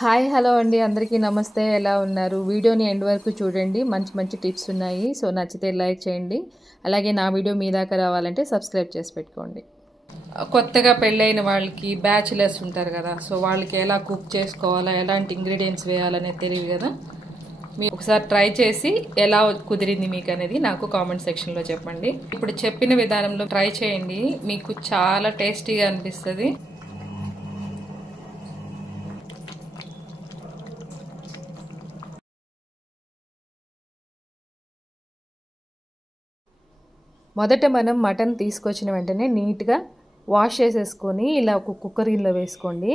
Hi hello అండి అందరికీ నమస్తే. ఎలా ఉన్నారు? వీడియోని ఎండ్ వరకు చూడండి. మంచి మంచి టిప్స్ ఉన్నాయి. సో నచ్చితే లైక్ చేయండి. అలాగే నా వీడియో మీ దాకా రావాలంటే సబ్స్క్రైబ్ చేసి పెట్టుకోండి. కొత్తగా పెళ్ళైన వాళ్ళకి బ్యాచిలర్స్ ఉంటారు కదా, సో వాళ్ళకి ఎలా కుక్ చేసుకోవాలా, ఎలాంటి ఇంగ్రీడియంట్స్ వేయాలనేది తెలియదు కదా. మీరు ఒకసారి ట్రై చేసి ఎలా కుదిరింది మీకు అనేది నాకు కామెంట్ సెక్షన్లో చెప్పండి. ఇప్పుడు చెప్పిన విధానంలో ట్రై చేయండి, మీకు చాలా టేస్టీగా అనిపిస్తుంది. మొదట మనం మటన్ తీసుకొచ్చిన వెంటనే నీట్గా వాష్ చేసేసుకొని ఇలా ఒక కుక్కర్లో వేసుకోండి.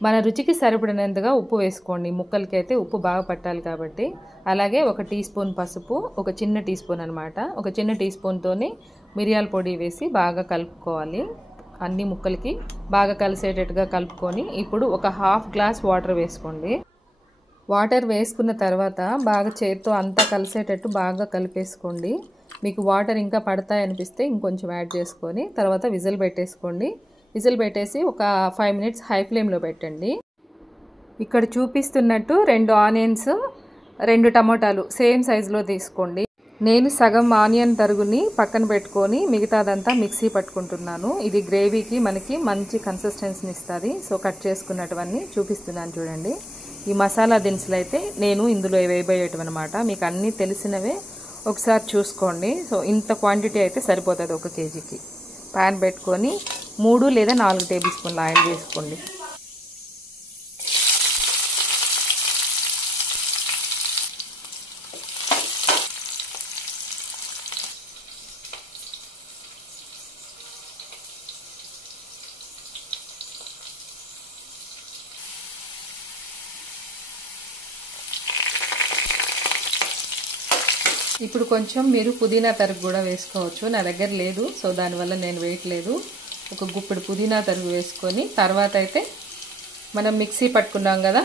మన రుచికి సరిపడినంతగా ఉప్పు వేసుకోండి. ముక్కలకి అయితే ఉప్పు బాగా పట్టాలి కాబట్టి. అలాగే 1 టీ స్పూన్ పసుపు, ఒక చిన్న టీ స్పూన్ అనమాట, ఒక చిన్న టీ స్పూన్తోనే మిరియాల పొడి వేసి బాగా కలుపుకోవాలి. అన్ని ముక్కలకి బాగా కలిసేటట్టుగా కలుపుకొని ఇప్పుడు ఒక హాఫ్ గ్లాస్ వాటర్ వేసుకోండి. వాటర్ వేసుకున్న తర్వాత బాగా చేత్తో అంతా కలిసేటట్టు బాగా కలిపేసుకోండి. మీకు వాటర్ ఇంకా పడతాయనిపిస్తే ఇంకొంచెం యాడ్ చేసుకొని తర్వాత విజిల్ పెట్టేసుకోండి. విజిల్ పెట్టేసి ఒక 5 మినిట్స్ హై ఫ్లేమ్లో పెట్టండి. ఇక్కడ చూపిస్తున్నట్టు 2 ఆనియన్స్, 2 టమోటాలు సేమ్ సైజులో తీసుకోండి. నేను సగం ఆనియన్ తరుగుని పక్కన పెట్టుకొని మిగతాదంతా మిక్సీ పట్టుకుంటున్నాను. ఇది గ్రేవీకి మనకి మంచి కన్సిస్టెన్సీని ఇస్తుంది. సో కట్ చేసుకున్నటువన్నీ చూపిస్తున్నాను చూడండి. ఈ మసాలా దినుసులు అయితే నేను ఇందులో వేయబోయేటం అనమాట. మీకు అన్నీ తెలిసినవే, ఒకసారి చూసుకోండి. సో ఇంత క్వాంటిటీ అయితే సరిపోతుంది 1 కేజీకి. ప్యాన్ పెట్టుకొని 3 లేదా 4 టేబుల్ స్పూన్ల ఆయిల్ వేసుకోండి. ఇప్పుడు కొంచెం మీరు పుదీనా తరుగు కూడా వేసుకోవచ్చు. నా దగ్గర లేదు, సో దానివల్ల నేను వేయట్లేదు. ఒక గుప్పెడు పుదీనా తరుగు వేసుకొని తర్వాత అయితే మనం మిక్సీ పట్టుకున్నాం కదా,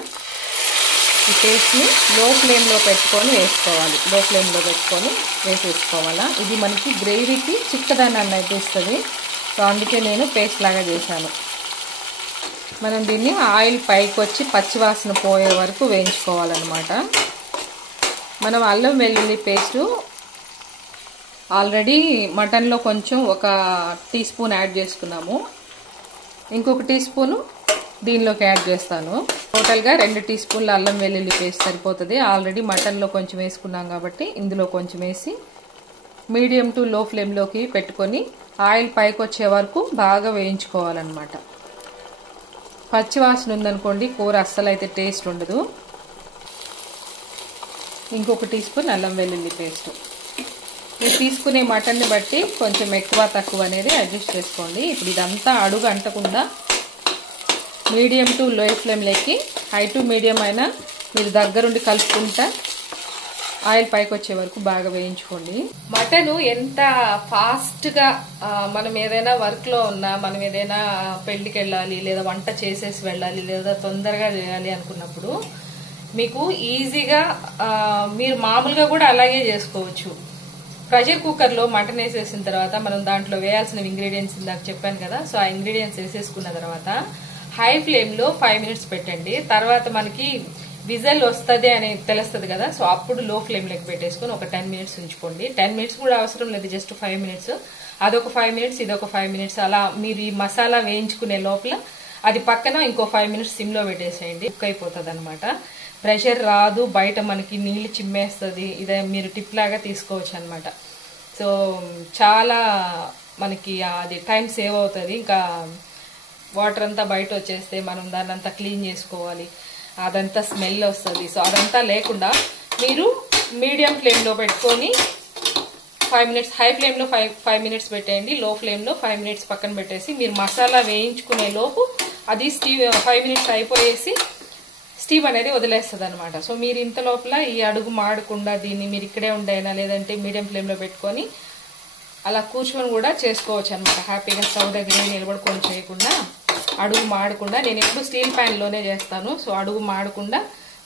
ఈ పేస్ట్ని లో ఫ్లేమ్లో పెట్టుకొని వేసుకోవాలి. లో ఫ్లేమ్లో పెట్టుకొని వేసేసుకోవాలా. ఇది మనకి గ్రేవీకి చిక్కదనాన్ని అయితే ఇస్తుంది. సో అందుకే నేను పేస్ట్ లాగా చేశాను. మనం దీన్ని ఆయిల్ పైకి వచ్చి పచ్చివాసన పోయే వరకు వేయించుకోవాలన్నమాట. మనం అల్లం వెల్లుల్లి పేస్టు ఆల్రెడీ మటన్లో కొంచెం 1 టీ స్పూన్ యాడ్ చేసుకున్నాము. ఇంకొక టీ స్పూను దీనిలోకి యాడ్ చేస్తాను. టోటల్గా 2 టీ స్పూన్ల అల్లం వెల్లుల్లి పేస్ట్ సరిపోతుంది. ఆల్రెడీ మటన్లో కొంచెం వేసుకున్నాం కాబట్టి ఇందులో కొంచెం వేసి మీడియం టు లో ఫ్లేమ్లోకి పెట్టుకొని ఆయిల్ పైకి వచ్చే వరకు బాగా వేయించుకోవాలన్నమాట. పచ్చివాసన ఉందనుకోండి కూర అస్సలు అయితే టేస్ట్ ఉండదు. ఇంకొక టీ స్పూన్ అల్లం వెల్లుల్లి పేస్ట్. మీరు తీసుకునే మటన్ని బట్టి కొంచెం ఎక్కువ తక్కువ అనేది అడ్జస్ట్ చేసుకోండి. ఇప్పుడు ఇదంతా అడుగు అంటకుండా మీడియం టు లో ఫ్లేమ్లోకి, హై టు మీడియం అయినా మీరు దగ్గరుండి కలుపుకుంటా ఆయిల్ పైకి వచ్చే వరకు బాగా వేయించుకోండి. మటను ఎంత ఫాస్ట్గా మనం ఏదైనా వర్క్లో ఉన్నా, మనం ఏదైనా పెళ్ళికి వెళ్ళాలి లేదా వంట చేసేసి వెళ్ళాలి లేదా తొందరగా చేయాలి అనుకున్నప్పుడు మీకు ఈజీగా మీరు మామూలుగా కూడా అలాగే చేసుకోవచ్చు. ప్రెషర్ కుక్కర్లో మటన్ వేసేసిన తర్వాత మనం దాంట్లో వేయాల్సిన ఇంగ్రీడియంట్స్ ఇందాక చెప్పాను కదా, సో ఆ ఇంగ్రీడియంట్స్ వేసేసుకున్న తర్వాత హై ఫ్లేమ్లో 5 మినిట్స్ పెట్టండి. తర్వాత మనకి విజిల్ వస్తుంది అని తెలుస్తుంది కదా, సో అప్పుడు లో ఫ్లేమ్లోకి పెట్టేసుకొని ఒక 10 మినిట్స్ ఉంచుకోండి. 10 మినిట్స్ కూడా అవసరం లేదు, జస్ట్ 5 మినిట్స్. అదొక 5 మినిట్స్, ఇదొక 5 మినిట్స్. అలా మీరు ఈ మసాలా వేయించుకునే లోపల అది పక్కన ఇంకో 5 మినిట్స్ సిమ్లో పెట్టేసేయండి. కుక్ అయిపోతుంది అనమాట. ప్రెషర్ రాదు, బయట మనకి నీళ్ళు చిమ్మేస్తుంది. ఇదే మీరు టిప్ లాగా తీసుకోవచ్చు అనమాట. సో చాలా మనకి అది టైం సేవ్ అవుతుంది. ఇంకా వాటర్ అంతా బయట వచ్చేస్తే మనం దాన్ని అంతా క్లీన్ చేసుకోవాలి, అదంతా స్మెల్ వస్తుంది. సో అదంతా లేకుండా మీరు మీడియం ఫ్లేమ్లో పెట్టుకొని 5 మినిట్స్, హై ఫ్లేమ్లో 5 మినిట్స్ పెట్టేయండి, లో ఫ్లేమ్లో 5 మినిట్స్ పక్కన పెట్టేసి మీరు మసాలా వేయించుకునే లోపు అది 5 మినిట్స్ అయిపోయేసి స్టీమ్ అనేది వదిలేస్తుంది అనమాట. సో మీరు ఇంత లోపల ఈ అడుగు మాడకుండా దీన్ని మీరు ఇక్కడే ఉండైనా లేదంటే మీడియం ఫ్లేమ్లో పెట్టుకొని అలా కూర్చొని కూడా చేసుకోవచ్చు అనమాట. హ్యాపీగా స్టవ్ దగ్గర నిలబడుకొని చేయకుండా, అడుగు మాడకుండా. నేను ఎప్పుడు స్టీల్ ప్యాన్లోనే చేస్తాను, సో అడుగు మాడకుండా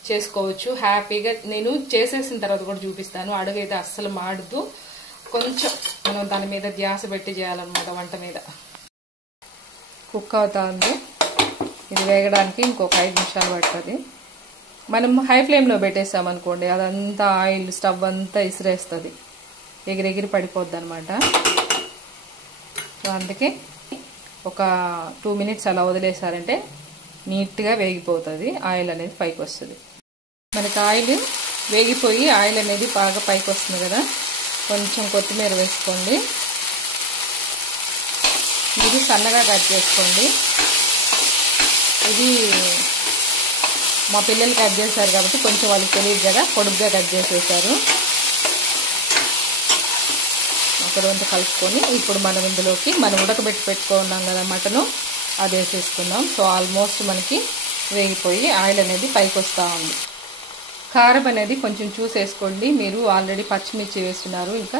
చేసుకోవచ్చు హ్యాపీగా. నేను చేసేసిన తర్వాత కూడా చూపిస్తాను. అడుగు అయితే అస్సలు మాడదు. కొంచెం మనం దాని మీద ధ్యాస పెట్టి చేయాలన్నమాట. వంట మీద కుక్ అవుతా ఉంది. ఇది వేగడానికి ఇంకొక 5 నిమిషాలు పడుతుంది. మనం హై ఫ్లేమ్లో పెట్టేసామనుకోండి అదంతా ఆయిల్ స్టవ్ అంతా ఇసిరేస్తుంది, ఎగిరెగిరి పడిపోద్ది అనమాట. సో అందుకే ఒక 2 మినిట్స్ అలా వదిలేసారంటే నీట్గా వేగిపోతుంది, ఆయిల్ అనేది పైకి వస్తుంది. మనకి ఆయిల్ వేగిపోయి ఆయిల్ అనేది బాగా పైకి వస్తుంది కదా, కొంచెం కొత్తిమీర వేసుకోండి. ఇది సన్నగా కట్ చేసుకోండి. ఇది మా పిల్లలు కట్ చేశారు కాబట్టి కొంచెం వాళ్ళకి తెలియదు కదా, పొడుగ్గా కట్ చేసేసారు. అక్కడ వంట కలుపుకొని ఇప్పుడు మనం ఇందులోకి మనం ఉడకబెట్టి పెట్టుకున్నాం కదా మటను, అది వేసేసుకుందాం. సో ఆల్మోస్ట్ మనకి వేగిపోయి ఆయిల్ అనేది పైకి వస్తూ ఉంది. కారం అనేది కొంచెం చూసేసుకోండి. మీరు ఆల్రెడీ పచ్చిమిర్చి వేస్తున్నారు, ఇంకా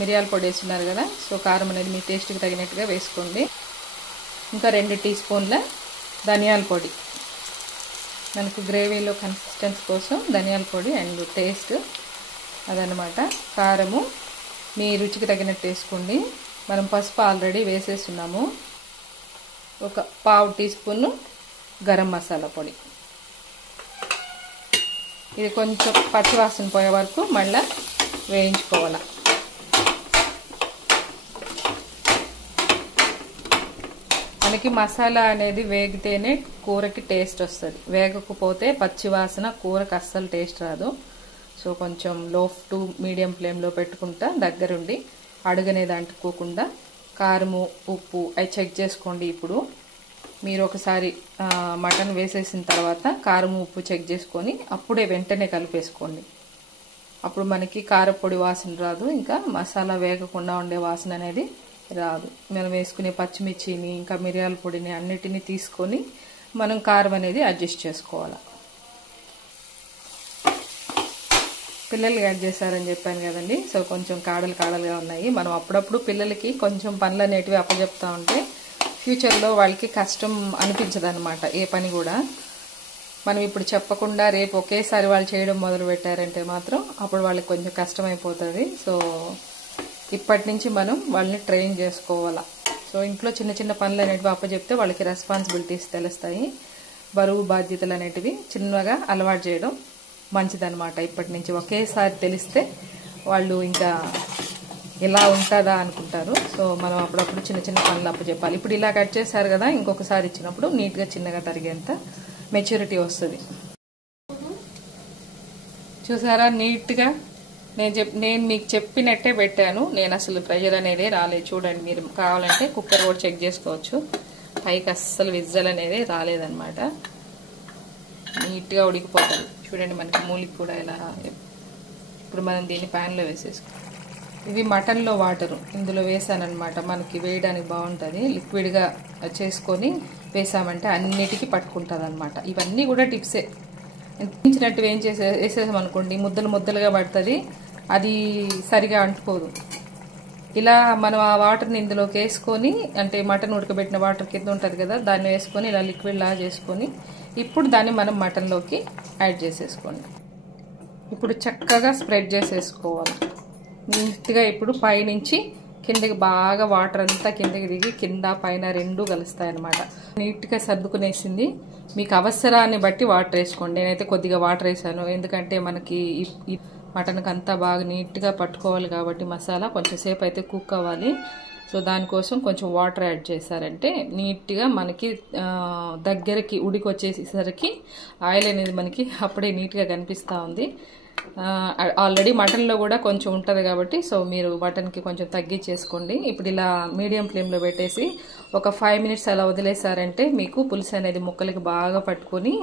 మిరియాల పొడి వేస్తున్నారు కదా, సో కారం అనేది మీ టేస్ట్కి తగినట్టుగా వేసుకోండి. ఇంకా 2 టీ స్పూన్ల ధనియాల పొడి, మనకు గ్రేవీలో కన్సిస్టెన్సీ కోసం ధనియాల పొడి అండ్ టేస్ట్ అదనమాట. కారము మీ రుచికి తగినట్టు వేసుకోండి. మనం పసుపు ఆల్రెడీ వేసేస్తున్నాము. ఒక 1/2 టీ స్పూన్ గరం మసాలా పొడి. ఇది కొంచెం పచ్చివాసన పోయే వరకు మళ్ళీ వేయించుకోవాలి. మనకి మసాలా అనేది వేగితేనే కూరకి టేస్ట్ వస్తుంది, వేగకపోతే పచ్చివాసన కూరకు అస్సలు టేస్ట్ రాదు. సో కొంచెం లో టు మీడియం ఫ్లేమ్లో పెట్టుకుంటా దగ్గరుండి అడుగనేది అంటుకోకుండా కారము ఉప్పు అవి చెక్ చేసుకోండి. ఇప్పుడు మీరు ఒకసారి మటన్ వేసేసిన తర్వాత కారం ఉప్పు చెక్ చేసుకొని అప్పుడే వెంటనే కలిపేసుకోండి. అప్పుడు మనకి కారపొడి వాసన రాదు, ఇంకా మసాలా వేగకుండా ఉండే వాసన అనేది రాదు. మనం వేసుకునే పచ్చిమిర్చిని ఇంకా మిరియాల పొడిని అన్నిటినీ తీసుకొని మనం కారం అనేది అడ్జస్ట్ చేసుకోవాలి. పిల్లలు యాడ్ చేశారని చెప్పాను కదండి, సో కొంచెం కాడలుగా ఉన్నాయి. మనం అప్పుడప్పుడు పిల్లలకి కొంచెం పనులు అనేటివి అప్పచెప్తా ఉంటే ఫ్యూచర్లో వాళ్ళకి కష్టం అనిపించదు అనమాట. ఏ పని కూడా మనం ఇప్పుడు చెప్పకుండా రేపు ఒకేసారి వాళ్ళు చేయడం మొదలు పెట్టారంటే మాత్రం అప్పుడు వాళ్ళకి కొంచెం కష్టమైపోతుంది. సో ఇప్పటి నుంచి మనం వాళ్ళని ట్రైన్ చేసుకోవాలా. సో ఇంట్లో చిన్న చిన్న పనులు అనేటివి అప్పచెప్తే వాళ్ళకి రెస్పాన్సిబిలిటీస్ తెలుస్తాయి, బరువు బాధ్యతలు అనేటివి చిన్నగా అలవాటు చేయడం మంచిదన్నమాట. ఇప్పటి నుంచి ఒకేసారి తెలిస్తే వాళ్ళు ఇంకా ఎలా ఉంటుందా అనుకుంటారు. సో మనం అప్పుడప్పుడు చిన్న చిన్న పనులు అప్పచెప్పాలి. ఇప్పుడు ఇలా కట్ చేశారు కదా, ఇంకొకసారి ఇచ్చినప్పుడు నీట్గా చిన్నగా తరిగేంత మెచ్యూరిటీ వస్తుంది. చూసారా నీట్గా నేను మీకు చెప్పినట్టే పెట్టాను. నేను అసలు ప్రెషర్ అనేది రాలేదు. చూడండి, మీరు కావాలంటే కుక్కర్ కూడా చెక్ చేసుకోవచ్చు. పైకి అస్సలు విజ్జల్ అనేది రాలేదన్నమాట. నీట్గా ఉడికిపోతుంది. చూడండి మనకి మూలికి కూడా ఇలా. ఇప్పుడు మనం దీన్ని ప్యాన్లో వేసేసుకో. ఇవి మటన్లో వాటరు ఇందులో వేసానమాట. మనకి వేయడానికి బాగుంటుంది. లిక్విడ్గా చేసుకొని వేసామంటే అన్నిటికీ పట్టుకుంటుంది అనమాట. ఇవన్నీ కూడా టిప్సే. పెంచినట్టు వేసేసామనుకోండి ముద్దలుగా పడుతుంది, అది సరిగా అంటుకోదు. ఇలా మనం ఆ వాటర్ని ఇందులోకి వేసుకొని, అంటే మటన్ ఉడకబెట్టిన వాటర్ కింద ఉంటుంది కదా, దాన్ని వేసుకొని ఇలా లిక్విడ్ లా చేసుకొని ఇప్పుడు దాన్ని మనం మటన్లోకి యాడ్ చేసేసుకోండి. ఇప్పుడు చక్కగా స్ప్రెడ్ చేసేసుకోవాలి నీట్గా. ఇప్పుడు పైనుంచి కిందకి బాగా వాటర్ అంతా కిందకి దిగి కింద పైన రెండు కలుస్తాయన్నమాట. నీట్గా సర్దుకునేసింది. మీకు అవసరాన్ని బట్టి వాటర్ వేసుకోండి. నేనైతే కొద్దిగా వాటర్ వేసాను, ఎందుకంటే మనకి ఈ మటన్కి అంతా బాగా నీట్గా పట్టుకోవాలి కాబట్టి మసాలా కొంచెం సేపు అయితే కుక్ అవ్వాలి. సో దానికోసం కొంచెం వాటర్ యాడ్ చేశారంటే నీట్గా మనకి దగ్గరికి ఉడికి వచ్చేసరికి ఆయిల్ అనేది మనకి అప్పుడే నీట్గా కనిపిస్తూ ఉంది. ఆల్రెడీ మటన్లో కూడా కొంచెం ఉంటుంది కాబట్టి సో మీరు మటన్కి కొంచెం తగ్గించేసుకోండి. ఇప్పుడు ఇలా మీడియం ఫ్లేమ్లో పెట్టేసి ఒక 5 మినిట్స్ అలా వదిలేసారంటే మీకు పులుసు అనేది ముక్కలకి బాగా పట్టుకొని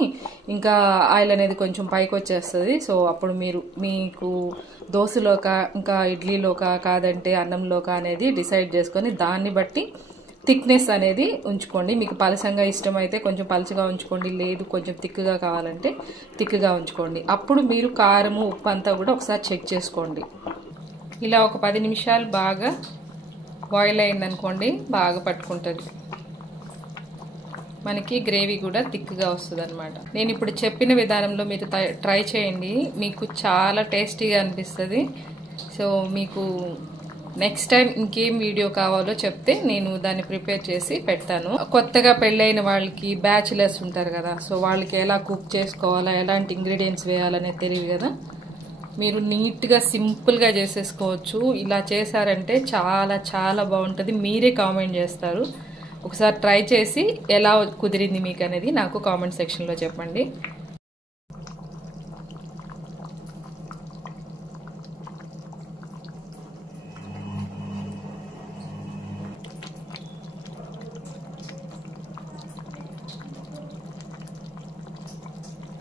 ఇంకా ఆయిల్ అనేది కొంచెం పైకి వచ్చేస్తుంది. సో అప్పుడు మీకు దోశలోకా ఇంకా ఇడ్లీలోకా కాదంటే అన్నంలోకా అనేది డిసైడ్ చేసుకొని దాన్ని బట్టి థిక్నెస్ అనేది ఉంచుకోండి. మీకు పలసంగా ఇష్టమైతే కొంచెం పలచగా ఉంచుకోండి, లేదు కొంచెం థిక్గా కావాలంటే థిక్గా ఉంచుకోండి. అప్పుడు మీరు కారము ఉప్పు అంతా కూడా ఒకసారి చెక్ చేసుకోండి. ఇలా ఒక 10 నిమిషాలు బాగా బాయిల్ అయిందనుకోండి, బాగా పట్టుకుంటుంది. మనకి గ్రేవీ కూడా థిక్గా వస్తుంది అనమాట. నేను ఇప్పుడు చెప్పిన విధానంలో మీరు ట్రై చేయండి, మీకు చాలా టేస్టీగా అనిపిస్తుంది. సో మీకు నెక్స్ట్ టైం ఇంకేం వీడియో కావాలో చెప్తే నేను దాన్ని ప్రిపేర్ చేసి పెడతాను. కొత్తగా పెళ్ళైన వాళ్ళకి బ్యాచిలర్స్ ఉంటారు కదా, సో వాళ్ళకి ఎలా కుక్ చేసుకోవాలా, ఎలాంటి ఇంగ్రీడియంట్స్ వేయాలనే తెలియదు కదా. మీరు నీట్గా సింపుల్గా చేసేసుకోవచ్చు. ఇలా చేశారంటే చాలా చాలా బాగుంటుంది. మీరే కామెంట్ చేస్తారు. ఒకసారి ట్రై చేసి ఎలా కుదిరింది మీకు అనేది నాకు కామెంట్ సెక్షన్లో చెప్పండి.